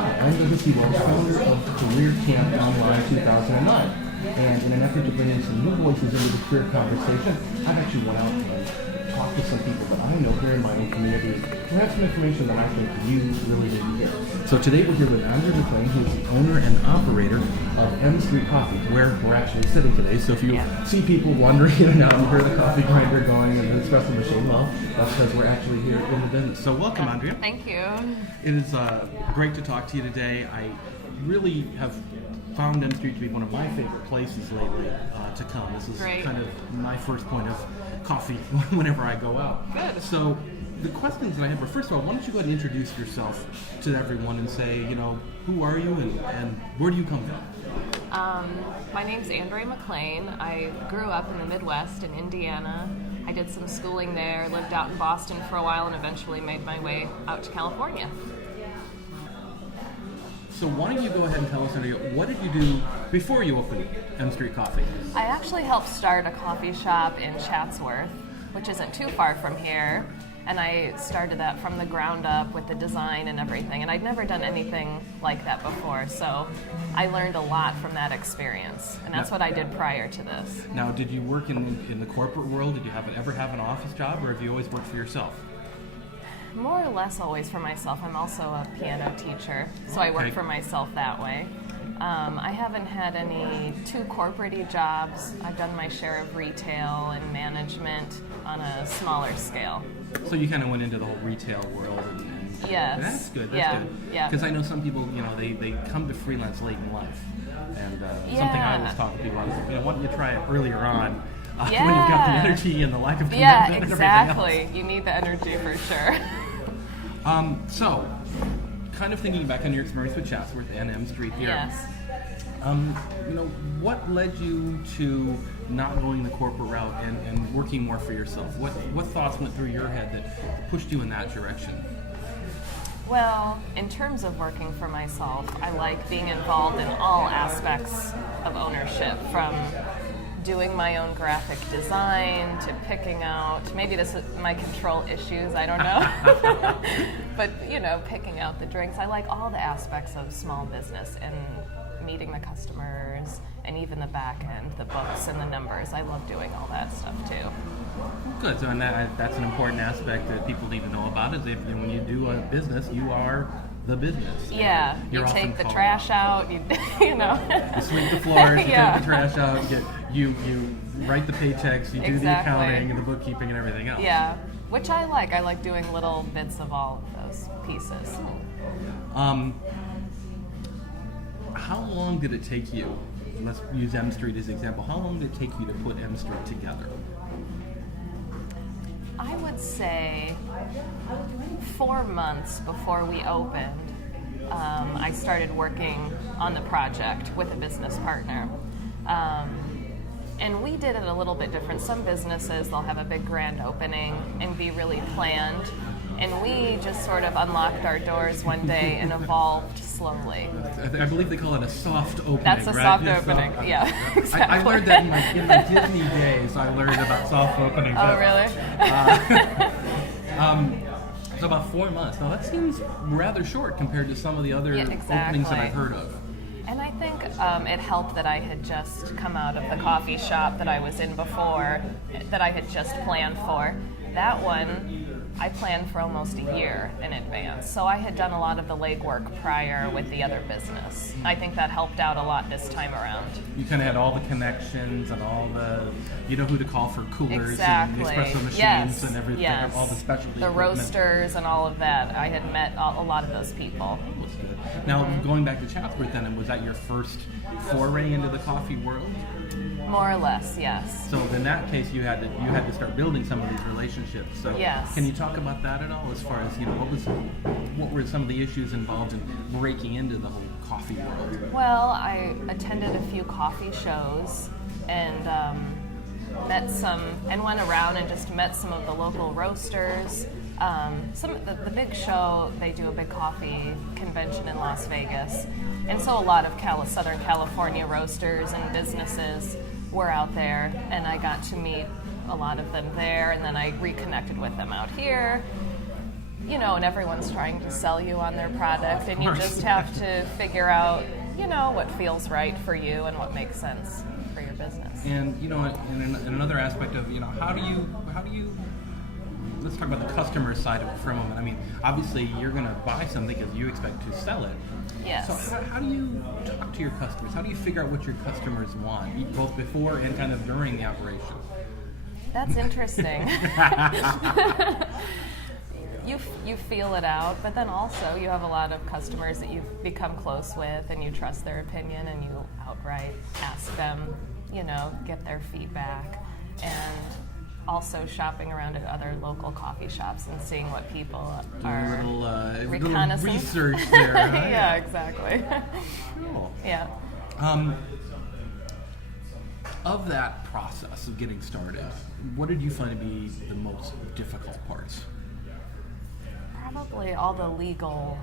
I'm the Whiskey Wells, founder of Career Camp Online 2009. And in an effort to bring in some new voices into the career conversation, I've actually went out and talked to some people that I know here in my own community who have some information that I think you really need to hear. So today we're here with Andrea McClain, who is the owner and operator of M Street Coffee, where we're actually sitting today. So if you see people wandering in and out, you hear the coffee grinder going and the espresso machine, well, that's because we're actually here in the business. So welcome, Andrea. Thank you. It is great to talk to you today. I really have found M Street to be one of my favorite places lately to come. This is kind of my first point of coffee whenever I go out. Good. So the questions that I have were, first of all, why don't you go ahead and introduce yourself to everyone and say, you know, who are you and where do you come from? My name's Andrea McClain. I grew up in the Midwest in Indiana. I did some schooling there, lived out in Boston for a while, and eventually made my way out to California. So why don't you go ahead and tell us, Andrea, what did you do before you opened M Street Coffee? I actually helped start a coffee shop in Chatsworth, which isn't too far from here. And I started that from the ground up with the design and everything. And I'd never done anything like that before. So I learned a lot from that experience. And that's what I did prior to this. Now, did you work in the corporate world? Did you ever have an office job, or have you always worked for yourself? More or less always for myself. I'm also a piano teacher, so I work for myself that way. I haven't had any too corporate-y jobs. I've done my share of retail and management on a smaller scale. So you kind of went into the whole retail world. Yes. That's good. That's good. Yeah. Because I know some people, you know, they come to freelance late in life. And something I always talk to people about is, you know, why don't you try it earlier on? When you've got the energy and the lack of commitment and everything else. You need the energy for sure. So, kind of thinking back on your experience with Chatsworth and M Street here. Yes. You know, what led you to not going the corporate route and working more for yourself? What thoughts went through your head that pushed you in that direction? Well, in terms of working for myself, I like being involved in all aspects of ownership, from doing my own graphic design to picking out, maybe this is my control issues, I don't know, but you know, picking out the drinks. I like all the aspects of small business and meeting the customers and even the back end, the books and the numbers. I love doing all that stuff too. Good. So, and that's an important aspect that people need to know about, is when you do a business, you are the business. Yeah, you take the trash out, you know. You sweep the floors, you take the trash out, you write the paychecks, you do the accounting and the bookkeeping and everything else. Yeah, which I like. I like doing little bits of all of those pieces. How long did it take you, let's use M Street as an example, how long did it take you to put M Street together? I would say 4 months before we opened, I started working on the project with a business partner. And we did it a little bit different. Some businesses, they'll have a big grand opening and be really planned. And we just sort of unlocked our doors one day and evolved slowly. I believe they call it a soft opening. That's a soft opening, yeah, exactly. I learned that in my Disney days. I learned about soft openings. Oh, really? So about 4 months. Now that seems rather short compared to some of the other openings that I've heard of. And I think it helped that I had just come out of the coffee shop that I was in before, that I had just planned for. That one, I planned for almost a year in advance. So I had done a lot of the legwork prior with the other business. I think that helped out a lot this time around. You kind of had all the connections and all the, you know who to call for coolers exactly. and espresso machines and everything, all the specialty the equipment. Roasters and all of that. I had met a lot of those people. That's good. Now, going back to Chatsworth then, was that your first foray into the coffee world? More or less, yes. So in that case, you had to start building some of these relationships. So yes. Can you talk about that at all, as far as, you know, what were some of the issues involved in breaking into the whole coffee world? Well, I attended a few coffee shows and went around and just met some of the local roasters. The big show, they do a big coffee convention in Las Vegas, and so a lot of Southern California roasters and businesses were out there, and I got to meet a lot of them there, and then I reconnected with them out here. and everyone's trying to sell you on their product, and you course. just have to figure out, what feels right for you and what makes sense for your business. And in another aspect of how do you let's talk about the customer side of it for a moment. I mean, obviously you're going to buy something because you expect to sell it. Yes. So how do you talk to your customers? How do you figure out what your customers want, both before and kind of during the operation? That's interesting. You feel it out, but then also you have a lot of customers that you've become close with and you trust their opinion and you outright ask them, get their feedback. And also shopping around at other local coffee shops and seeing what people are little research there. Right? Yeah, exactly. Cool. Yeah. Of that process of getting started, what did you find to be the most difficult parts? Probably all the legal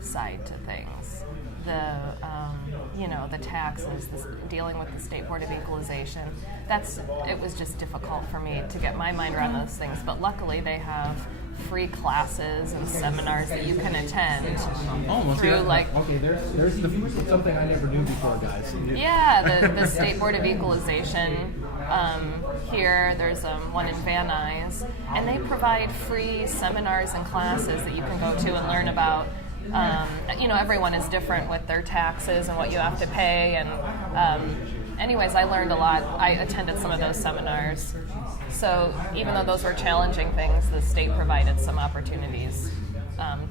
side to things. The taxes, dealing with the State Board of Equalization. It was just difficult for me to get my mind around those things. But luckily, they have free classes and seminars that you can attend through okay. There's something I never knew before, guys. Yeah, the State Board of Equalization. Here, there's one in Van Nuys, and they provide free seminars and classes that you can go to and learn about. Everyone is different with their taxes and what you have to pay, and anyways, I learned a lot. I attended some of those seminars. So even though those were challenging things, the state provided some opportunities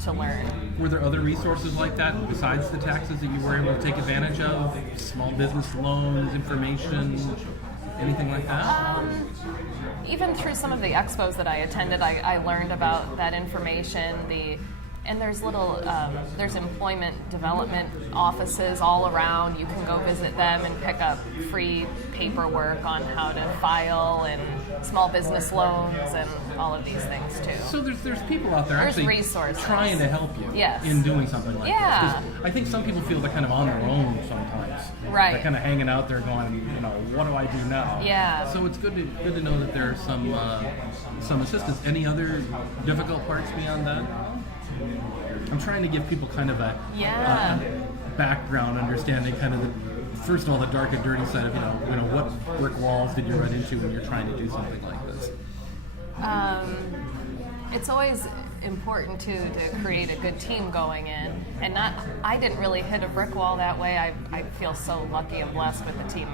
to learn. Were there other resources like that besides the taxes that you were able to take advantage of? Small business loans, information, anything like that? Even through some of the expos that I attended, I learned about that information. And there's there's employment development offices all around. You can go visit them and pick up free paperwork on how to file and small business loans and all of these things too. So there's people out there There's actually resources. trying to help you Yes. in doing something like this. Yeah. 'Cause I think some people feel they're kind of on their own sometimes. Right. They're kind of hanging out there going, what do I do now? Yeah. So it's good to know that there's some assistance. Any other difficult parts beyond that? I'm trying to give people kind of a background understanding, kind of first of all the dark and dirty side of what brick walls did you run into when you're trying to do something like this. It's always important to create a good team going in, and I didn't really hit a brick wall that way. I feel so lucky and blessed with the team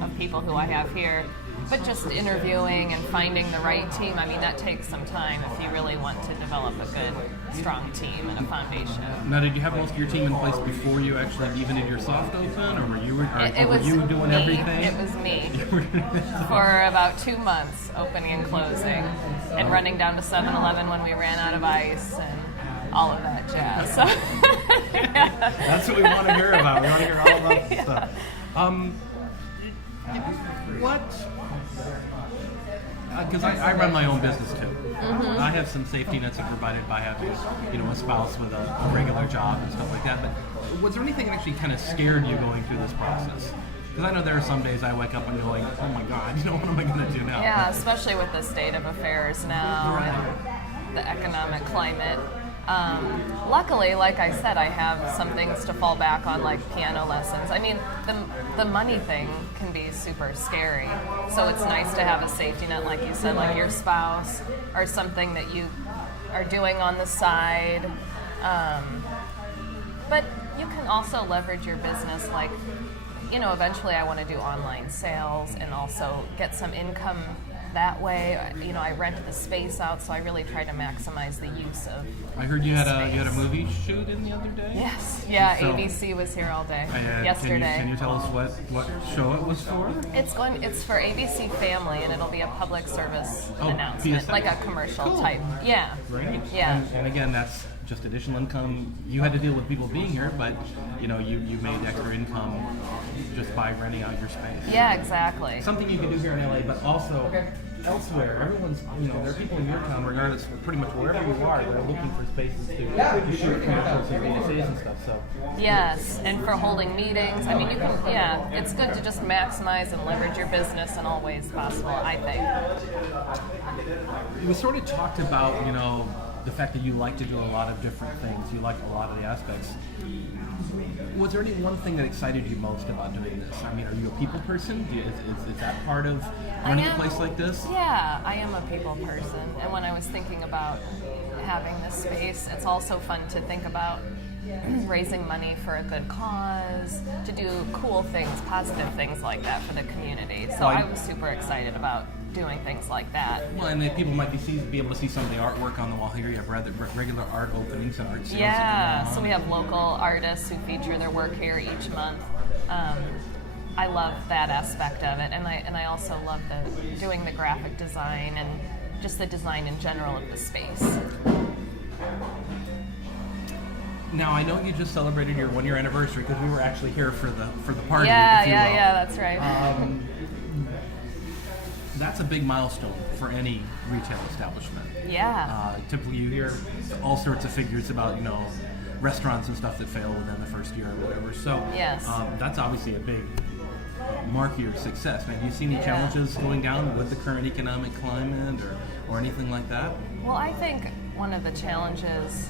of people who I have here. But just interviewing and finding the right team, that takes some time if you really want to develop a good, strong team and a foundation. Now, did you have most of your team in place before you actually even did your soft open, or were you doing me. everything? It was me for about 2 months, opening and closing, and running down to 7-Eleven when we ran out of ice and all of that jazz. So, That's what we want to hear about. We want to hear all about this stuff. Because I run my own business too. Mm-hmm. I have some safety nets provided by having, a spouse with a regular job and stuff like that. But was there anything that actually kind of scared you going through this process? Because I know there are some days I wake up and going, oh my God, what am I going to do now? Yeah, especially with the state of affairs now and the economic climate. Luckily, like I said, I have some things to fall back on, like piano lessons. The money thing can be super scary, so it's nice to have a safety net, like you said, like your spouse or something that you are doing on the side. But you can also leverage your business, like, eventually I want to do online sales and also get some income that way. I rented the space out, so I really try to maximize the use of. I heard you had a movie shoot in the other day. Yes, yeah. So, ABC was here all day yesterday. Can you tell us what show it was for? It's for ABC Family, and it'll be a public service announcement, PSA. like a commercial type. Yeah. Great. Yeah. And again, that's just additional income. You had to deal with people being here, but you made extra income just by renting out your space. Yeah, exactly. Something you can do here in LA, but also elsewhere. Everyone's, there are people in your town, regardless, pretty much wherever you are, that are looking for spaces to shoot commercials and PSAs and stuff. So. Yes, and for holding meetings. You can. Yeah, it's good to just maximize and leverage your business in all ways possible, I think. We sort of talked about, the fact that you like to do a lot of different things, you like a lot of the aspects. Was there any one thing that excited you most about doing this? I mean, are you a people person? Is that part of running a place like this? Yeah, I am a people person. And when I was thinking about having this space, it's also fun to think about raising money for a good cause, to do cool things, positive things like that for the community. So I was super excited about doing things like that. Well, and then people might be able to see some of the artwork on the wall here. You have regular art openings and art sales. Yeah, so we have local artists who feature their work here each month. I love that aspect of it, and I also love doing the graphic design and just the design in general of the space. Now, I know you just celebrated your 1-year anniversary because we were actually here for the party. Yeah, that's right. That's a big milestone for any retail establishment. Yeah. Typically, you hear all sorts of figures about restaurants and stuff that fail within the first year or whatever. So yes. That's obviously a big mark of your success. Now, have you seen any challenges going down with the current economic climate or anything like that? Well, I think one of the challenges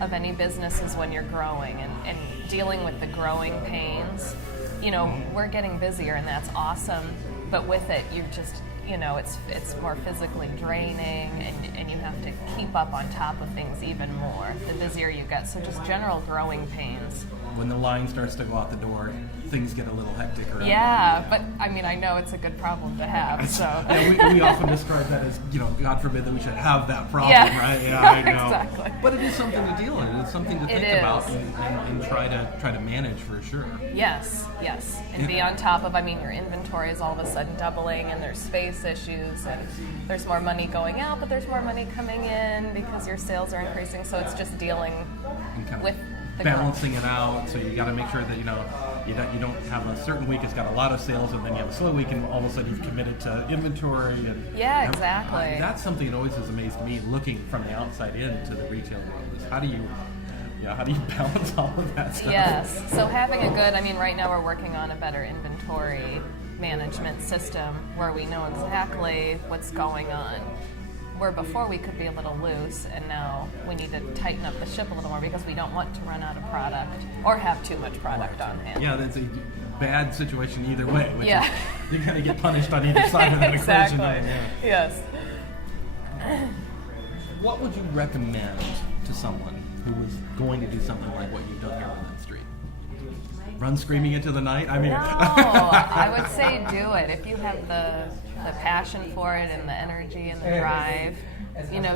of any business is when you're growing and dealing with the growing pains. We're getting busier and that's awesome, but with it, you just, it's more physically draining and you have to keep up on top of things even more the busier you get. So just general growing pains. When the line starts to go out the door, things get a little hectic around. Yeah, but I mean, I know it's a good problem to have. So yeah, we often describe that as, God forbid that we should have that problem, right? Yeah, I know. Exactly. But it is something to deal with. It's something to think about and try to manage for sure. Yes. And be on top of, your inventory is all of a sudden doubling and there's space issues and there's more money going out, but there's more money coming in because your sales are increasing. So it's just dealing with balancing it out, so you got to make sure that you don't have a certain week it's got a lot of sales and then you have a slow week and all of a sudden you've committed to inventory and exactly. That's something that always has amazed me looking from the outside into the retail world is how do you balance all of that stuff? Yes, so having a good, right now we're working on a better inventory management system where we know exactly what's going on. Where before we could be a little loose, and now we need to tighten up the ship a little more because we don't want to run out of product or have too much product on hand. Yeah, that's a bad situation either way. You're going to get punished on either side of that exactly. equation. Yeah. Yes. What would you recommend to someone who was going to do something like what you've done here on that street? Run screaming into the night? No, I would say do it. If you have the passion for it and the energy and the drive,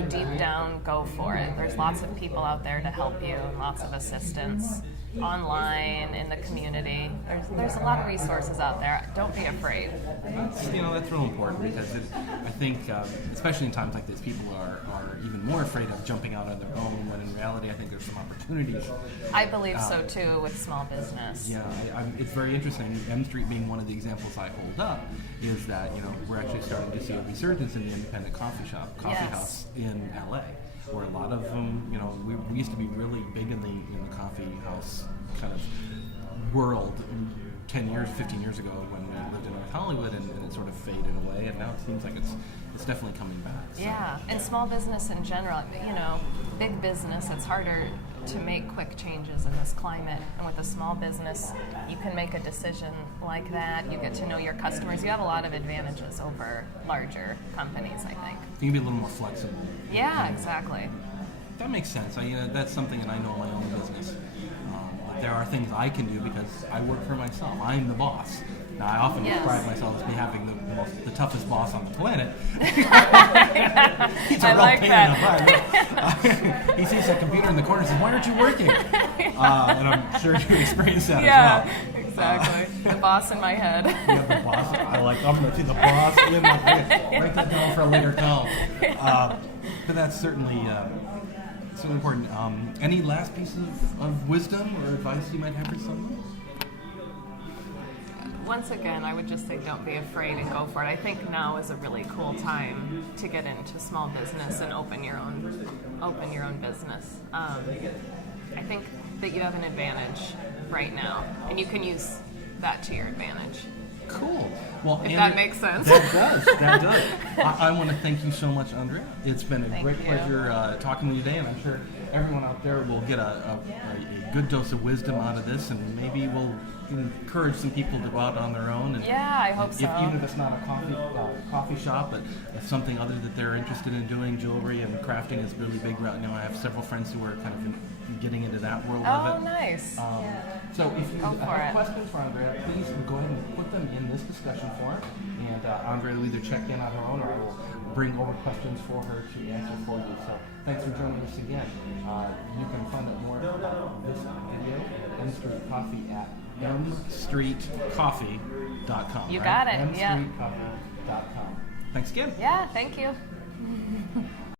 deep down, go for it. There's lots of people out there to help you, lots of assistance online, in the community. There's a lot of resources out there. Don't be afraid. That's real important because I think, especially in times like this, people are even more afraid of jumping out on their own when in reality I think there's some opportunities. I believe so too with small business. Yeah, it's very interesting. M Street being one of the examples I hold up is that we're actually starting to see a resurgence in the independent coffee house in LA. Where a lot of them, we used to be really big in the coffee house kind of world 10 years, 15 years ago when we lived in North Hollywood, and it sort of faded away, and now it seems like it's definitely coming back. So. Yeah, and small business in general, big business, it's harder to make quick changes in this climate, and with a small business, you can make a decision like that, you get to know your customers, you have a lot of advantages over larger companies, I think. You can be a little more flexible. Yeah, exactly. That makes sense. That's something that I know in my own business. There are things I can do because I work for myself. I'm the boss. Now, I often describe myself as having the toughest boss on the planet. He's a real pain in the butt. He sees that computer in the corner and says, "Why aren't you working?" And I'm sure you experience that as well. Exactly. The boss in my head. Yeah, the boss. I'm going to see the boss in my head. Write that down for a later call. But that's certainly important. Any last pieces of wisdom or advice you might have for someone? Once again, I would just say don't be afraid and go for it. I think now is a really cool time to get into small business and open your own business. I think that you have an advantage right now, and you can use that to your advantage. Cool. Well, If that makes sense. That does. That does. I want to thank you so much, Andrea. It's been a great you. pleasure talking with you today, and I'm sure everyone out there will get a good dose of wisdom out of this, and maybe we'll encourage some people to go out on their own. And Yeah, I hope so. even if it's not a coffee shop, but if something other that they're interested in doing, jewelry and crafting is really big right now. I have several friends who are kind of getting into that world of it. Oh, nice. So if you Go for have it. questions for Andrea, please go ahead and put them in this discussion forum, and Andrea will either check in on her own or will bring over questions for her to answer for you. So thanks for joining us again. You can find out more about this video at M Street Coffee at mstreetcoffee.com. You got it, yeah. mstreetcoffee.com. Thanks again. Yeah, thank you.